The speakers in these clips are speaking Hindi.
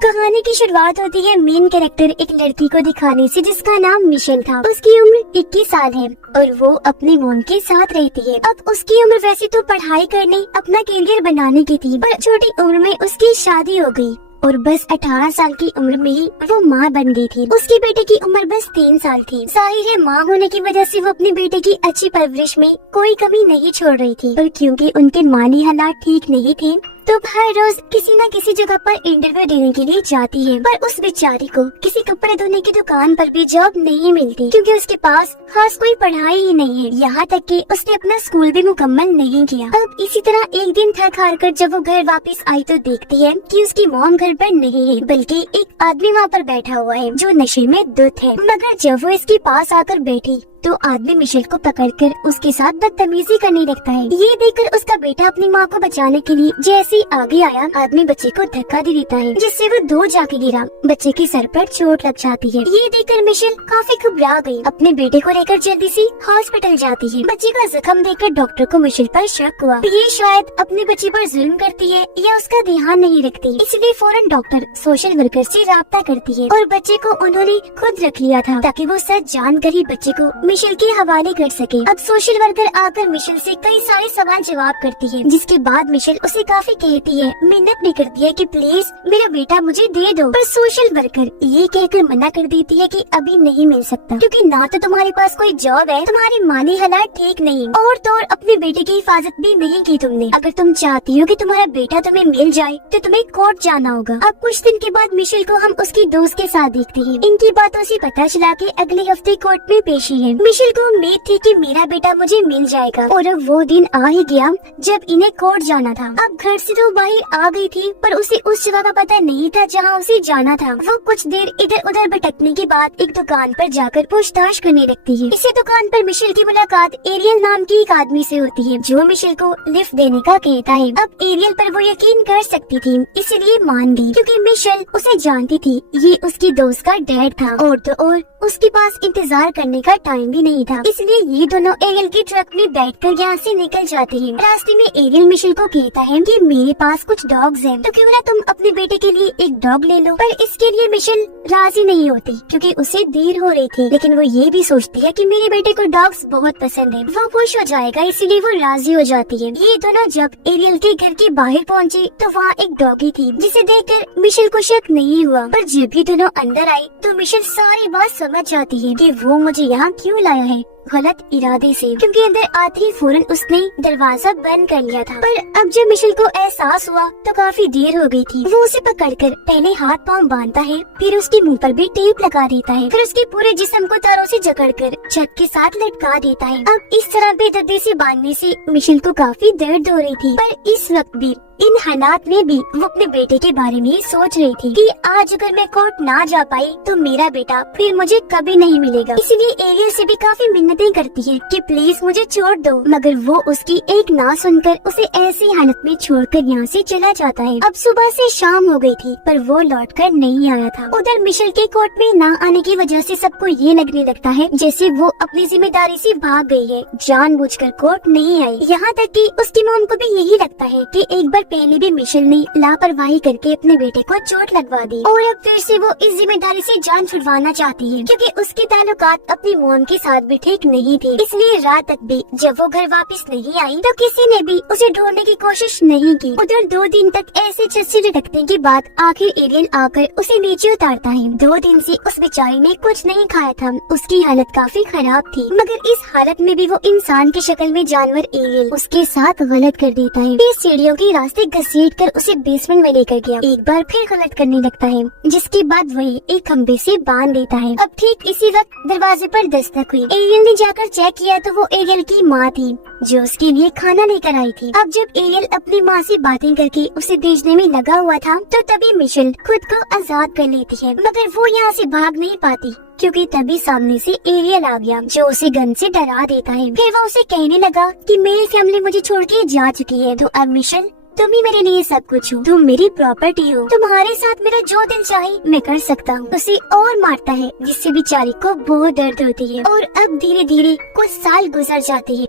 कहानी की शुरुआत होती है मेन कैरेक्टर एक लड़की को दिखाने से जिसका नाम मिशेल था। उसकी उम्र 21 साल है और वो अपनी मॉम के साथ रहती है। अब उसकी उम्र वैसे तो पढ़ाई करने अपना करियर बनाने की थी, पर छोटी उम्र में उसकी शादी हो गई और बस 18 साल की उम्र में ही वो माँ बन गई थी। उसके बेटे की उम्र बस 3 साल थी। जाहिर है माँ होने की वजह से वो अपने बेटे की अच्छी परवरिश में कोई कमी नहीं छोड़ रही थी, और क्योंकि उनके माली हालात ठीक नहीं थे तो हर रोज किसी न किसी जगह पर इंटरव्यू देने के लिए जाती है। पर उस बेचारी को किसी कपड़े धोने की दुकान पर भी जॉब नहीं मिलती, क्योंकि उसके पास खास कोई पढ़ाई ही नहीं है। यहाँ तक कि उसने अपना स्कूल भी मुकम्मल नहीं किया। अब इसी तरह एक दिन थक हार कर जब वो घर वापस आई तो देखती है कि उसकी मॉम घर पर नहीं है, बल्कि एक आदमी वहाँ पर बैठा हुआ है जो नशे में धुत है। मगर जब वो इसके पास आकर बैठी तो आदमी मिशेल को पकड़कर उसके साथ बदतमीजी करने लगता है। ये देखकर उसका बेटा अपनी माँ को बचाने के लिए जैसे ही आगे आया, आदमी बच्चे को धक्का दे देता है, जिससे वो दूर जाके गिरा। बच्चे के सर पर चोट लग जाती है। ये देखकर मिशेल काफी घबरा गई। अपने बेटे को लेकर जल्दी से हॉस्पिटल जाती है। बच्चे का जख्म देखकर डॉक्टर को मिशेल पर शक हुआ। ये शायद अपने बच्चे पर जुल्म करती है या उसका ध्यान नहीं रखती, इसलिए फौरन डॉक्टर सोशल वर्कर से राब्ता करती है और बच्चे को उन्होंने खुद रख लिया था ताकि वो सच जानकर ही बच्चे को मिशेल के हवाले कर सके। अब सोशल वर्कर आकर मिशेल से कई सारे सवाल जवाब करती है, जिसके बाद मिशेल उसे काफी कहती है, मिन्नत भी करती है कि प्लीज मेरा बेटा मुझे दे दो। पर सोशल वर्कर ये कहकर मना कर देती है कि अभी नहीं मिल सकता, क्योंकि ना तो तुम्हारे पास कोई जॉब है, तुम्हारी माली हालात ठीक नहीं, और तो और अपने बेटे की हिफाजत भी नहीं की तुमने। अगर तुम चाहती हो कि तुम्हारा बेटा तुम्हें मिल जाए तो तुम्हें कोर्ट जाना होगा। अब कुछ दिन के बाद मिशेल को हम उसकी दोस्त के साथ देखते हैं। इनकी बातों से पता चला कि अगले हफ्ते कोर्ट में पेशी है। मिशेल को उम्मीद थी कि मेरा बेटा मुझे मिल जाएगा, और अब वो दिन आ ही गया जब इन्हें कोर्ट जाना था। अब घर से तो बाहर आ गई थी, पर उसे उस जगह का पता नहीं था जहाँ उसे जाना था। वो कुछ देर इधर उधर भटकने के बाद एक दुकान पर जाकर पूछताछ करने लगती है। इसी दुकान पर मिशेल की मुलाकात एरियल नाम की एक आदमी से होती है, जो मिशेल को लिफ्ट देने का कहता है। अब एरियल पर वो यकीन कर सकती थी, इसलिए मान गई, क्योंकि मिशेल उसे जानती थी। ये उसकी दोस्त का डैड था, और तो और उसके पास इंतजार करने का टाइम भी नहीं था, इसलिए ये दोनों एरियल की ट्रक में बैठकर यहाँ से निकल जाते हैं। रास्ते में एरियल मिशेल को कहता है कि मेरे पास कुछ डॉग्स हैं, तो क्यों ना तुम अपने बेटे के लिए एक डॉग ले लो। पर इसके लिए मिशेल राजी नहीं होती, क्योंकि उसे देर हो रही थी। लेकिन वो ये भी सोचती है कि मेरे बेटे को डॉग्स बहुत पसंद है, वो खुश हो जाएगा, इसीलिए वो राजी हो जाती है। ये दोनों जब एरियल के घर के बाहर पहुँचे तो वहाँ एक डॉगी थी, जिसे देखकर मिशेल को शक नहीं हुआ। पर जब भी दोनों अंदर आई तो मिशेल सारी बात समझ जाती है कि वो मुझे यहाँ क्यों लाया है, गलत इरादे से, क्योंकि अंदर आते ही फौरन उसने दरवाजा बंद कर लिया था। पर अब जब मिशेल को एहसास हुआ तो काफी देर हो गई थी। वो उसे पकड़कर पहले हाथ पांव बांधता है, फिर उसके मुंह पर भी टेप लगा देता है, फिर उसके पूरे जिस्म को तारों से जकड़कर छत के साथ लटका देता है। अब इस तरह बेदर्दी से बांधने से मिशेल को काफी दर्द हो रही थी, पर इस वक्त भी इन हालात में भी वो अपने बेटे के बारे में सोच रही थी कि आज अगर मैं कोर्ट ना जा पाई तो मेरा बेटा फिर मुझे कभी नहीं मिलेगा। इसीलिए एरियल से भी काफी मिन्नतें करती है कि प्लीज मुझे छोड़ दो, मगर वो उसकी एक ना सुनकर उसे ऐसी हालत में छोड़कर यहाँ से चला जाता है। अब सुबह से शाम हो गई थी, पर वो लौटकर नहीं आया था। उधर मिशेल के कोर्ट में न आने की वजह से सबको ये लगने लगता है जैसे वो अपनी जिम्मेदारी से भाग गई है, जानबूझकर कोर्ट नहीं आई। यहाँ तक कि उसकी मॉम को भी यही लगता है कि एक बार पहले भी मिशेल ने लापरवाही करके अपने बेटे को चोट लगवा दी, और अब फिर से वो इस जिम्मेदारी से जान छुड़वाना चाहती है, क्योंकि उसके ताल्लुकात अपनी मॉम के साथ भी ठीक नहीं थे। इसलिए रात तक भी जब वो घर वापस नहीं आई तो किसी ने भी उसे ढूंढने की कोशिश नहीं की। उधर 2 दिन तक ऐसे छत से लटकने के बाद आखिर एरियल आकर उसे नीचे उतारता है। 2 दिन से उस बेचारी ने कुछ नहीं खाया था, उसकी हालत काफी खराब थी, मगर इस हालत में भी वो इंसान की शक्ल में जानवर एरियल उसके साथ गलत कर देता है। फिर सीढ़ियों के रास्ते घसीट कर उसे बेसमेंट में लेकर गया। एक बार फिर गलत करने लगता है, जिसके बाद वही एक खंबे से बांध देता है। अब ठीक इसी वक्त दरवाजे पर दस्तक हुई। एरियल ने जाकर चेक किया तो वो एरियल की माँ थी, जो उसके लिए खाना लेकर आई थी। अब जब एरियल अपनी माँ से बातें करके उसे भेजने में लगा हुआ था तो तभी मिशेल खुद को आजाद कर लेती है, मगर वो यहाँ से भाग नहीं पाती, क्योंकि तभी सामने से एरियल आ गया, जो उसे गन से डरा देता है। फिर वो उसे कहने लगा कि मेरी फैमिली मुझे छोड़ के जा चुकी है, तो अब मिशेल तुम ही मेरे लिए सब कुछ हो, तुम मेरी प्रॉपर्टी हो, तुम्हारे साथ मेरा जो दिल चाहे मैं कर सकता हूँ। उसे और मारता है, जिससे बेचारी को बहुत दर्द होती है। और अब धीरे धीरे कुछ साल गुजर जाते हैं।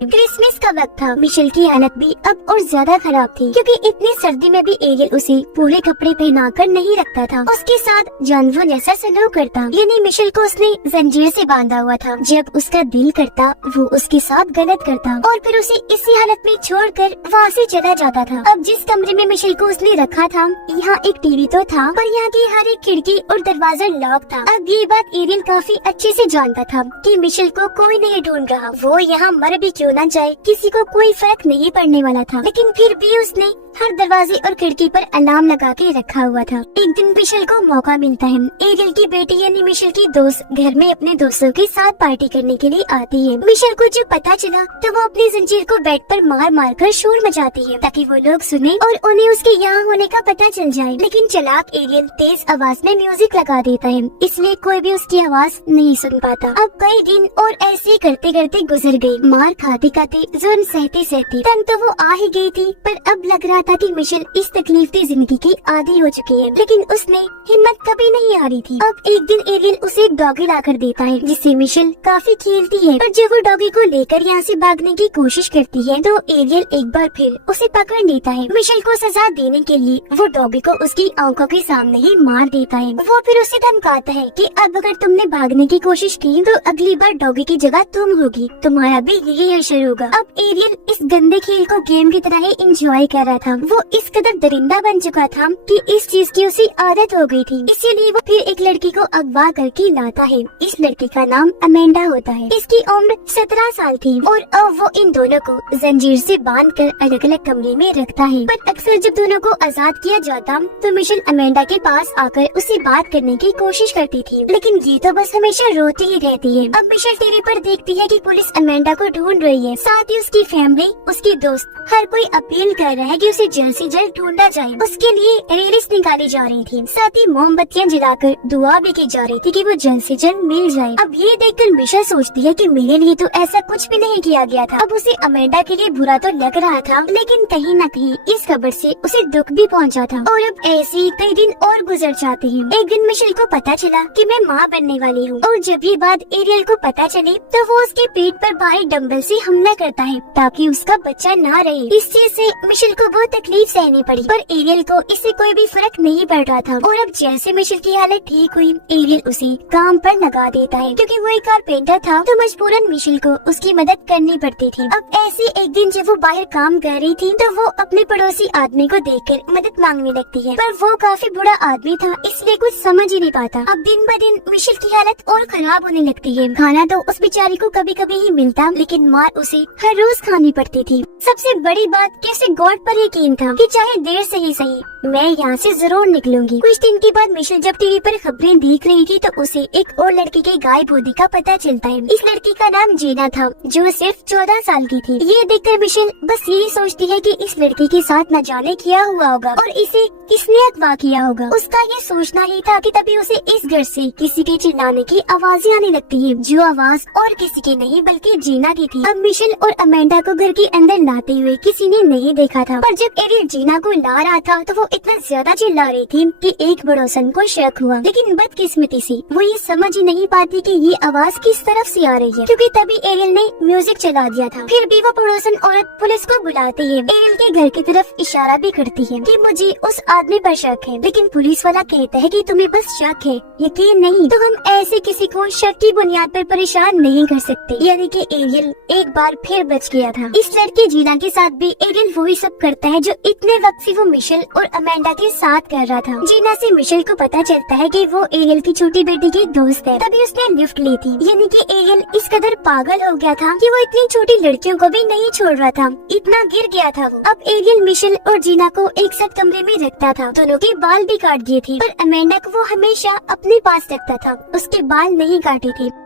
क्रिसमस का वक्त था। मिशेल की हालत भी अब और ज्यादा खराब थी, क्योंकि इतनी सर्दी में भी एरियल उसे पूरे कपड़े पहनाकर नहीं रखता था। उसके साथ जानवरों जैसा सलूक करता, यानी मिशेल को उसने जंजीर से बांधा हुआ था। जब उसका दिल करता वो उसके साथ गलत करता और फिर उसे इसी हालत में छोड़कर वहाँ से चला जाता था। अब जिस कमरे में मिशेल को उसने रखा था, यहाँ एक टीवी तो था, पर यहाँ की हर एक खिड़की और दरवाजा लॉक था। अब ये बात एरियल काफी अच्छे से जानता था कि मिशेल को कोई नहीं ढूंढ रहा। वो यहाँ मर भी क्यों न जाए, किसी को कोई फर्क नहीं पड़ने वाला था। लेकिन फिर भी उसने हर दरवाजे और खिड़की पर अलार्म लगा के रखा हुआ था। एक दिन मिशेल को मौका मिलता है। एरियल की बेटी यानी मिशेल की दोस्त घर में अपने दोस्तों के साथ पार्टी करने के लिए आती है। मिशेल को जब पता चला तो वो अपनी जंजीर को बेड पर मार मार कर शोर मचाती है, ताकि वो लोग सुने और उन्हें उसके यहाँ होने का पता चल जाए। लेकिन चालाक एरियल तेज आवाज में म्यूजिक लगा देता है, इसलिए कोई भी उसकी आवाज नहीं सुन पाता। अब कई दिन और ऐसे करते करते गुजर गए। मार खाते खाते, जुर्म सहते सहते तंग तो वो आ ही गई थी, पर अब लग रहा था कि मिशेल इस तकलीफी जिंदगी की आदी हो चुकी है। लेकिन उसने हिम्मत कभी नहीं हारी थी। अब एक दिन एरियल उसे एक डॉगी लाकर देता है, जिससे मिशेल काफी खेलती है। पर जब वो डॉगी को लेकर यहाँ से भागने की कोशिश करती है तो एरियल एक बार फिर उसे पकड़ लेता है। मिशेल को सजा देने के लिए वो डॉगी को उसकी आंखों के सामने ही मार देता है। वो फिर उसे धमकाता है कि अब अगर तुमने भागने की कोशिश की तो अगली बार डॉगी की जगह तुम होगी, तुम्हारा भी यही हशर होगा। अब एरियल इस गंदे खेल को गेम की तरह ही एंजॉय कर रहा था। वो इस कदर दरिंदा बन चुका था कि इस चीज की उसे आदत हो गई थी। इसीलिए वो फिर एक लड़की को अगवा करके लाता है। इस लड़की का नाम अमेंडा होता है। इसकी उम्र 17 साल थी और अब वो इन दोनों को जंजीर से बांधकर अलग अलग कमरे में रखता है। पर अक्सर जब दोनों को आजाद किया जाता तो मिशेल अमेंडा के पास आकर उससे बात करने की कोशिश करती थी, लेकिन ये तो बस हमेशा रोती ही रहती है। अब मिशेल टीवी पर देखती है कि पुलिस अमेंडा को ढूंढ रही है। साथ ही उसकी फैमिली, उसके दोस्त, हर कोई अपील कर रहा है कि उसे जल्द से जल्द ढूंढा जाए। उसके लिए रैलीज निकाली जा रही थी, साथ ही मोमबत्तियां जलाकर दुआ भी की जा रही थी कि वो जल्द से जल्द मिल जाए। अब ये देखकर मिशेल सोचती है कि मेरे लिए तो ऐसा कुछ भी नहीं किया गया था। अब उसे अमेंडा के लिए बुरा तो लग रहा था, लेकिन कहीं न कहीं इस खबर से उसे दुख भी पहुंचा था। और अब ऐसे ही कई दिन और गुजर जाते हैं। एक दिन मिशेल को पता चला कि मैं माँ बनने वाली हूँ, और जब ये बात एरियल को पता चली तो वो उसके पेट पर भारी डंबल से हमला करता है ताकि उसका बच्चा ना रहे। इस चीज से मिशेल को बहुत तकलीफ सहनी पड़ी, पर एरियल को इससे कोई भी फर्क नहीं पड़ रहा था। और अब जैसे मिशेल की हालत ठीक हुई, एरियल उसे काम पर लगा देता है। क्योंकि वो एक कारपेंटर था तो मजबूरन मिशेल को उसकी मदद करनी पड़ती थी। अब ऐसे एक दिन जब वो बाहर काम कर रही थी तो वो अपने पड़ोसी आदमी को देखकर मदद मांगने लगती है, पर वो काफी बुरा आदमी था, इसलिए कुछ समझ ही नहीं पाता। अब दिन ब दिन मिशेल की हालत और खराब होने लगती है। खाना तो उस बेचारी को कभी कभी ही मिलता, लेकिन मार उसे हर रोज खानी पड़ती थी। सबसे बड़ी बात कि उसे गॉड पर यकीन था कि चाहे देर से ही सही मैं यहाँ से जरूर निकलूंगी। कुछ दिन के बाद मिशेल जब टीवी पर खबरें देख रही थी तो उसे एक और लड़की के गायब होने का पता चलता है। इस लड़की का नाम जीना था, जो सिर्फ 14 साल की थी। ये देखकर मिशेल बस यही सोचती है कि इस लड़की के साथ न जाने क्या हुआ होगा और इसे किसने अगवा किया होगा। उसका ये सोचना ही था कि तभी उसे इस घर से किसी के चिल्लाने की आवाजें आने लगती है, जो आवाज और किसी की नहीं बल्कि जीना की थी। अब मिशेल और अमेंडा को घर के अंदर लाते हुए किसी ने नहीं देखा था, पर जब एरियल जीना को ला रहा था तो वो इतना ज्यादा चिल्ला रही थी कि एक पड़ोसन को शक हुआ। लेकिन बदकिस्मती से वो ये समझ ही नहीं पाती कि ये आवाज किस तरफ से आ रही है, क्योंकि तभी एरियल ने म्यूजिक चला दिया था। फिर भी वो पड़ोसन औरत पुलिस को बुलाती है। एरियल के घर की तरफ इशारा भी करती है कि मुझे उस आदमी पर शक है, लेकिन पुलिस वाला कहता है कि तुम्हें बस शक है, यकीन नहीं। तो हम ऐसे किसी को शक की बुनियाद पर परेशान नहीं कर सकते। यानी कि एरियल एक बार फिर बच गया था। इस लड़के जीना के साथ भी एरियल वही सब करता है जो इतने वक्त से वो मिशेल और अमेंडा के साथ कर रहा था। जीना से मिशेल को पता चलता है कि वो एरियल की छोटी बेटी की दोस्त है, तभी उसने लिफ्ट ली थी। यानी कि एरियल इस कदर पागल हो गया था कि वो इतनी छोटी लड़कियों को भी नहीं छोड़ रहा था, इतना गिर गया था वो। अब एरियल मिशेल और जीना को एक साथ कमरे में रखता था। दोनों के बाल भी काट दिए थे, पर अमेंडा को वो हमेशा अपने पास रखता था, उसके बाल नहीं काटे थे।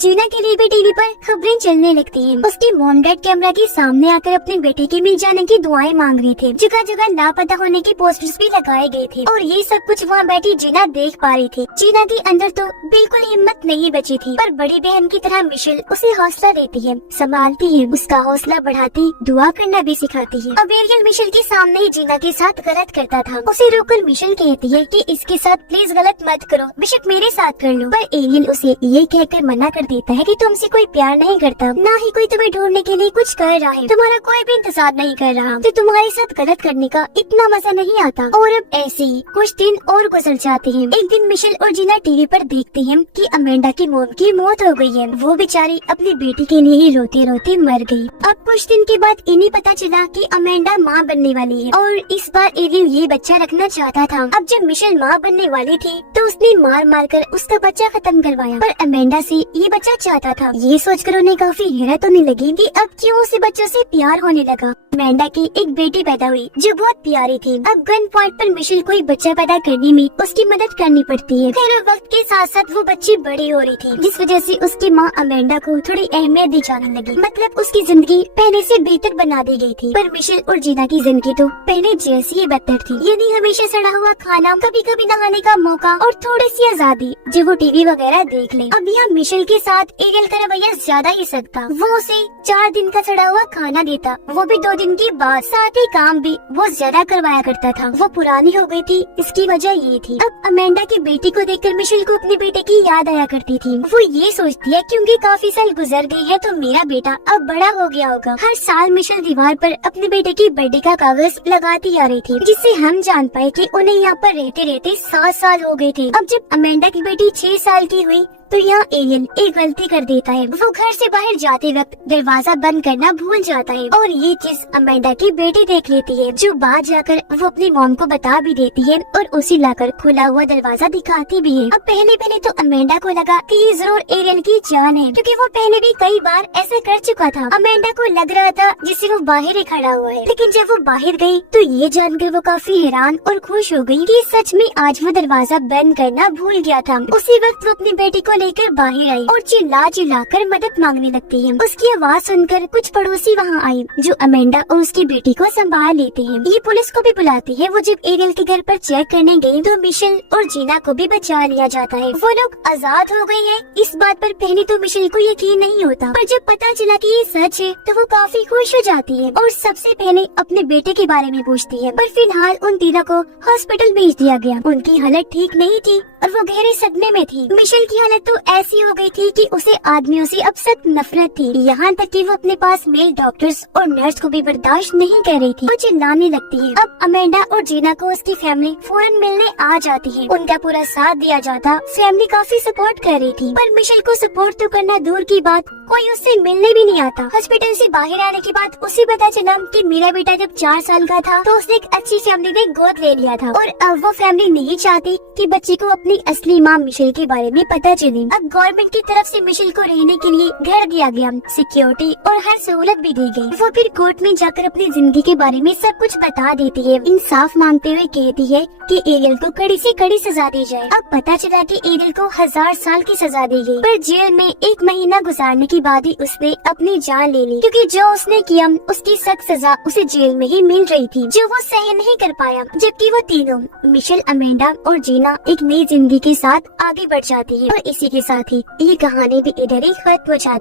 जीना के लिए भी टीवी पर खबरें चलने लगती हैं। उसकी मॉम डैड कैमरा के सामने आकर अपने बेटे के मिल जाने की दुआएं मांग रहे थे। जगह जगह लापता होने के पोस्टर्स भी लगाए गए थे और ये सब कुछ वहाँ बैठी जीना देख पा रही थी। जीना के अंदर तो बिल्कुल हिम्मत नहीं बची थी, पर बड़ी बहन की तरह मिशेल उसे हौसला देती है, संभालती है, उसका हौसला बढ़ाती, दुआ करना भी सिखाती है। अब एरियल मिशेल के सामने ही जीना के साथ गलत करता था। उसे रोककर मिशेल कहती है कि इसके साथ प्लीज गलत मत करो, बेशक मेरे साथ कर लो, पर एरियल उसे ये कहकर मना कर देता है कि तुमसे कोई प्यार नहीं करता, ना ही कोई तुम्हें ढूंढने के लिए कुछ कर रहा है, तुम्हारा कोई भी इंतजार नहीं कर रहा, तो तुम्हारे साथ गलत करने का इतना मजा नहीं आता। और अब ऐसे ही कुछ दिन और गुजर जाते हैं। एक दिन मिशेल और जीना टीवी पर देखते हैं कि अमेंडा की मॉम की मौत हो गई है। वो बेचारी अपनी बेटी के लिए ही रोते रोते मर गई। अब कुछ दिन के बाद इन्हें पता चला कि अमेंडा माँ बनने वाली है और इस बार एरियल ये बच्चा रखना चाहता था। अब जब मिशेल माँ बनने वाली थी तो उसने मार मार कर उसका बच्चा खत्म करवाया, पर अमेंडा से ये बच्चा चाहता था। ये सोचकर उन्हें काफी हैरत होने लगी कि अब क्यों उसे बच्चों से प्यार होने लगा। अमेंडा की एक बेटी पैदा हुई जो बहुत प्यारी थी। अब गन पॉइंट पर मिशेल को एक बच्चा पैदा करने में उसकी मदद करनी पड़ती है। फिर वक्त के साथ साथ वो बच्ची बड़ी हो रही थी, जिस वजह से उसकी माँ अमेंडा को थोड़ी अहमियत दी जाने लगी। मतलब उसकी जिंदगी पहले से बेहतर बना दी गई थी। पर मिशेल और जीना की जिंदगी तो पहले जैसी ही बदतर थी। यानी हमेशा सड़ा हुआ खाना, कभी कभी नहाने का मौका और थोड़ी सी आजादी जो वो टीवी वगैरह देख ले। अब यहाँ मिशेल के साथ एरियल का रवैया ज्यादा ही सख्त था। वो उसे 4 दिन का सड़ा हुआ खाना देता, वो भी 2 दिन के बाद। साथ ही काम भी वो ज्यादा करवाया करता था। वो पुरानी हो गई थी, इसकी वजह ये थी। अब अमेंडा की बेटी को देखकर मिशेल को अपने बेटे की याद आया करती थी। वो ये सोचती है क्योंकि काफी साल गुजर गई है तो मेरा बेटा अब बड़ा हो गया होगा। हर साल मिशेल दीवार पर अपने बेटे की बर्थडे का कागज लगाती आ रही थी, जिससे हम जान पाए कि उन्हें यहाँ पर रहते रहते 7 साल हो गए थे। अब जब अमेंडा की बेटी 6 साल की हुई तो यहाँ एरियल एक गलती कर देता है। वो घर से बाहर जाते वक्त दरवाजा बंद करना भूल जाता है और ये चीज अमेंडा की बेटी देख लेती है, जो बाहर जाकर वो अपनी मॉम को बता भी देती है और उसे लाकर खुला हुआ दरवाजा दिखाती भी है। अब पहले तो अमेंडा को लगा कि ये जरूर एरियल की जान है, क्योंकि वो पहले भी कई बार ऐसा कर चुका था। अमेंडा को लग रहा था जिससे वो बाहर ही खड़ा हुआ है, लेकिन जब वो बाहर गई तो ये जानकर वो काफी हैरान और खुश हो गई कि सच में आज वो दरवाजा बंद करना भूल गया था। उसी वक्त वो अपनी बेटी को लेकर बाहर आई और चिल्ला कर मदद मांगने लगती है। उसकी आवाज सुनकर कुछ पड़ोसी वहाँ आए, जो अमेंडा और उसकी बेटी को संभाल लेते हैं। ये पुलिस को भी बुलाती है। वो जब एरियल के घर पर चेक करने गई तो मिशेल और जीना को भी बचा लिया जाता है। वो लोग आजाद हो गए हैं। इस बात पर पहले तो मिशेल को यकीन नहीं होता, पर जब पता चला कि ये सच है तो वो काफी खुश हो जाती है और सबसे पहले अपने बेटे के बारे में पूछती है। पर फिलहाल उन तीनों को हॉस्पिटल भेज दिया गया। उनकी हालत ठीक नहीं थी और वो गहरे सदमे में थी। मिशेल की हालत तो ऐसी हो गई थी कि उसे आदमियों से अब सख्त नफरत थी, यहाँ तक कि वो अपने पास मेल डॉक्टर्स और नर्स को भी बर्दाश्त नहीं कर रही थी। वो चिल्लाने लगती है। अब अमेंडा और जीना को उसकी फैमिली फौरन मिलने आ जाती है। उनका पूरा साथ दिया जाता। फैमिली काफी सपोर्ट कर रही थी, पर मिशेल को सपोर्ट तो करना दूर की बात, कोई उससे मिलने भी नहीं आता। हॉस्पिटल से बाहर आने के बाद उसे पता चला कि मेरा बेटा जब 4 साल का था तो उसने एक अच्छी फैमिली ने गोद ले लिया था और अब वो फैमिली नहीं चाहती कि बच्चे को अपनी असली माँ मिशेल के बारे में पता चले। अब गवर्नमेंट की तरफ से मिशेल को रहने के लिए घर दिया गया, सिक्योरिटी और हर सहूलत भी दी गई। वो फिर कोर्ट में जाकर अपनी जिंदगी के बारे में सब कुछ बता देती है। इंसाफ मांगते हुए कहती है कि एरियल को कड़ी से कड़ी सजा दी जाए। अब पता चला कि एरियल को 1000 साल की सजा दी गई, पर जेल में 1 महीना गुजारने के बाद ही उसने अपनी जान ले ली, क्योंकि जो उसने किया उसकी सख्त सजा उसे जेल में ही मिल रही थी, जो वो सहन नहीं कर पाया। जबकि वो तीनों मिशेल, अमेंडा और जीना एक नई जिंदगी के साथ आगे बढ़ जाती है। और इसी के साथ ही ये कहानी भी इधर ही खत्म हो जाती है।